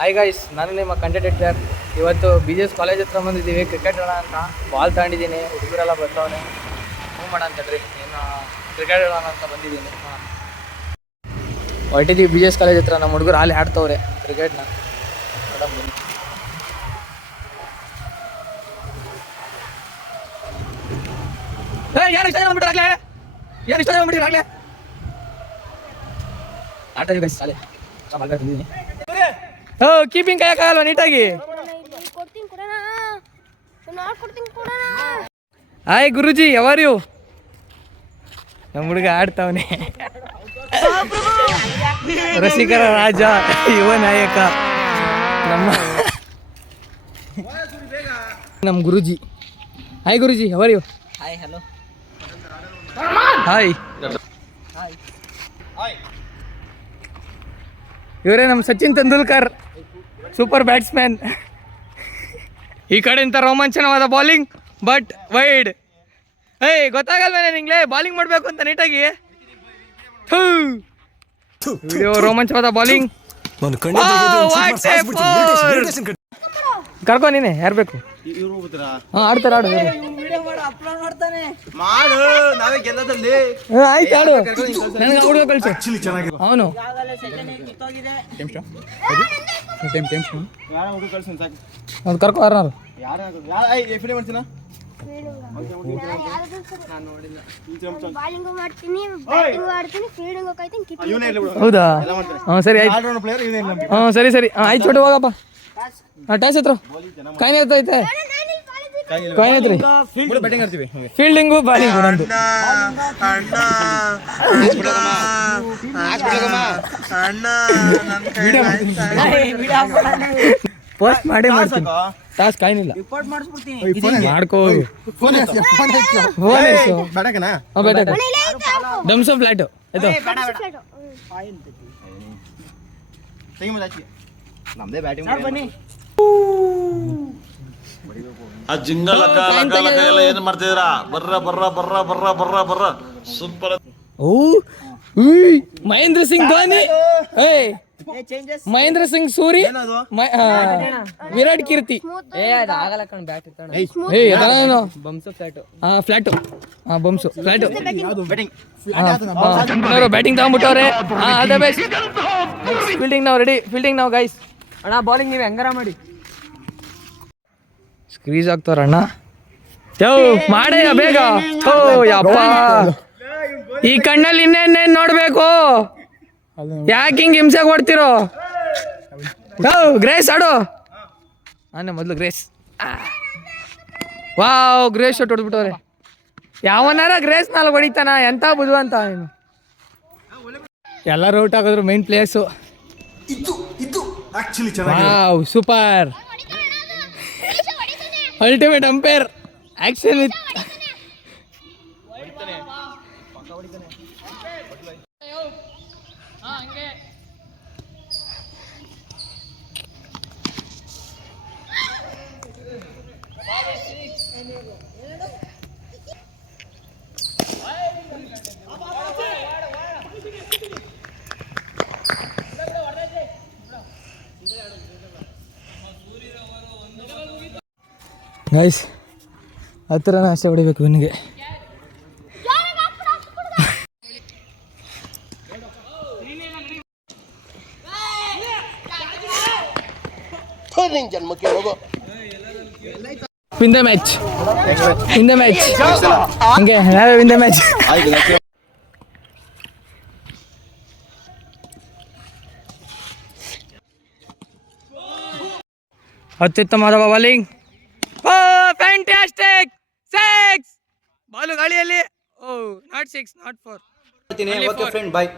Hi guys, ನಾನು ನಿಮ್ಮ content editor. ಇವತ್ತು BGS ಕಾಲೇಜ್ ಹತ್ರ ಬಂದಿದ್ದೀವಿ. ಕ್ರಿಕೆಟ್ ಆಡೋಣ ಅಂತ ಬಾಲ್ ತಗೊಂಡಿದ್ದೀನಿ. ಹುಡುಗರೆಲ್ಲ ಬರ್ತಾವನೆ ಮೂವ್ ಮಾಡ ಅಂತೇಳ್ರಿ. ಏನು ಕ್ರಿಕೆಟ್ ಆಡೋಣ ಅಂತ ಬಂದಿದ್ದೀನಿ. ಹೊರಟಿದ್ದೀವಿ BGS ಕಾಲೇಜ್ ಹತ್ರ. ನಮ್ಮ ಹುಡುಗರು ಅಲ್ಲಿ ಆಡ್ತವ್ರೆ ಕ್ರಿಕೆಟ್ನ. ಮೇಡಮ್ ಬನ್ನಿ. ಯಾರು ಇಷ್ಟ ಬಂದ್ಬಿಟ್ಟಾಗಲೇ ಯಾರು ಇಷ್ಟ ಬಂದ್ಬಿಟ್ಟಿರಾಗಲೇ ಆಟ ಗೈಸ್ ಸಾಲೆ ಬಂದಿದ್ದೀನಿ. ಕೀಪಿಂಗ್ ಕಾಯಕ್ಕಾಗಲ್ವ ನೀಟಾಗಿ? ಹಾಯ್ ಗುರುಜಿ, ಯಾವಾರು ಯು? ನಮ್ಮ ಹುಡುಗ ಆಡ್ತಾವನೆ. ರಸಿಕರ ರಾಜ, ಯುವ ನಾಯಕ ನಮ್ಮ ಗುರುಜಿ. ಹಾಯ್ ಗುರುಜಿ, ಯಾವಾರು ಯು? Hi, hello, hi. ಇವರೇ ನಮ್ಮ ಸಚಿನ್ ತೆಂಡೂಲ್ಕರ್, ಸೂಪರ್ ಬ್ಯಾಟ್ಸ್ಮನ್. ಈ ಕಡೆಯಿಂದ ರೋಮಾಂಚನವಾದ ಬಾಲಿಂಗ್, ಬಟ್ ವೈಡ್. ಗೊತ್ತಾಗಲ್ವೇನೆ ನಿಂಗೆ ಬಾಲಿಂಗ್ ಮಾಡಬೇಕು ಅಂತ ನೀಟಾಗಿ? ವಿಡಿಯೋ ರೋಮಾಂಚವಾದ ಬಾಲಿಂಗ್. ಕರ್ಕೊ ನೀನೆ, ಯಾರು ಬೇಕು? ಆಡ್ತಾರೆ, ಆಡು. ಆಯ್ತು, ಆಡು. ನನಗೆ ಹುಡುಗ ಕಳಿಸು. ಅವನು ಅದು ಕರ್ಕೊ. ಯಾರು ಹೌದಾ? ಹಾಂ ಸರಿ ಆಯ್ತು. ಹಾಂ ಸರಿ ಸರಿ ಆಯ್ತು. ಚೋಟು ಹೋಗಪ್ಪ. ಟಾಸ್ ಹತ್ರ ಕಾಯಿನ ಐತೆ. ಕಾಯಿನ ಐತ್ರಿ. ಫೀಲ್ಡಿಂಗು ಬಾಲಿಂಗು ನಂದು. ಪೋಸ್ಟ್ ಮಾಡೇ ಮಾಡ್ತೀನಿ. ಟಾಸ್ ಕಾಯಿನಿಲ್ಲ ಮಾಡ್ಕೋ. ಡಮ್ಸೋ ಫ್ಲಾಟು ಆಯ್ತು. ನಮ್ದೇ ಬ್ಯಾಟಿಂಗ್ ಬನ್ನಿ. ಆ ಜಿಂಗಲ್ ಎಲ್ಲ ಏನ್ ಮಾಡ್ತಿದ್ರ? ಬರ್ರ ಬರ್ರ ಬರ್ರ ಬರ್ರ ಬರ್ರ ಬರ್ರ ಸೂಪರ್. ಓ ಮಹೇಂದ್ರ ಸಿಂಗ್ ಧೋನಿ, ಮಹೇಂದ್ರ ಸಿಂಗ್ ಸೂರಿ, ವಿರಾಟ್ ಕೀರ್ತಿ. ಫ್ಲಾಟು ಬಂಸು ಫ್ಲಾಟು ಬ್ಯಾಟಿಂಗ್ ತಗೊಂಡ್ಬಿಟ್ಟವ್ರೆ. ಅದೇ ಬೆಸ್ಟ್. ಫೀಲ್ಡಿಂಗ್ ನಾವು ರೆಡಿ. ಫೀಲ್ಡಿಂಗ್ ನಾವು ಗೈಸ್. ಅಣ್ಣ ಬಾಲಿಂಗ್ ನೀವು ಹೆಂಗಾರ ಮಾಡಿ. ಸ್ಕ್ರೀಸ್ ಆಗ್ತಾರ ಅಣ್ಣ. ಮಾಡೇ ಬೇಗ. ಓ ಯಪ್ಪ, ಈ ಕಣ್ಣಲ್ಲಿ ಇನ್ನೇನೇನು ನೋಡ್ಬೇಕು? ಯಾಕೆ ಹಿಂಗೆ ಹಿಂಸೆ ಕೊಡ್ತಿರೋ? ಗ್ರೇಸ್ ಆಡು. ನಾನೇ ಮೊದಲು ಗ್ರೇಸ್. ವಾವ್, ಗ್ರೇಸ್ ಶಾಟ್ ಹೊಡ್ಬಿಟ್ಟವ್ರೆ. ಯಾವನಾರ ಗ್ರೇಸ್ ನಾಲ್ಕು ಹೊಡಿತಾನ? ಎಂತ ಬುದ್ಧಿವಂತ ನೀನು. ಎಲ್ಲರೂ ಔಟ್ ಆಗೋದ್ರು main players. Wow, super. Ultimate umpire action with guys. ಹತ್ತಿರನ ಅಷ್ಟೇ ಹೊಡಿಬೇಕು ನಿನಗೆ. Win the match. In the match ಹಂಗೆ ನಾವೇ ವಿನ್ ದ ಮ್ಯಾಚ್. ಅತ್ಯುತ್ತಮವಾದ ಬಾಲಿಂಗ್. ಫ್ಯಾಂಟಾಸ್ಟಿಕ್. 6 ಬಾಲು ಗಾಳಿಯಲ್ಲಿ. ಓ not 6, not 4. Okay friend, bye.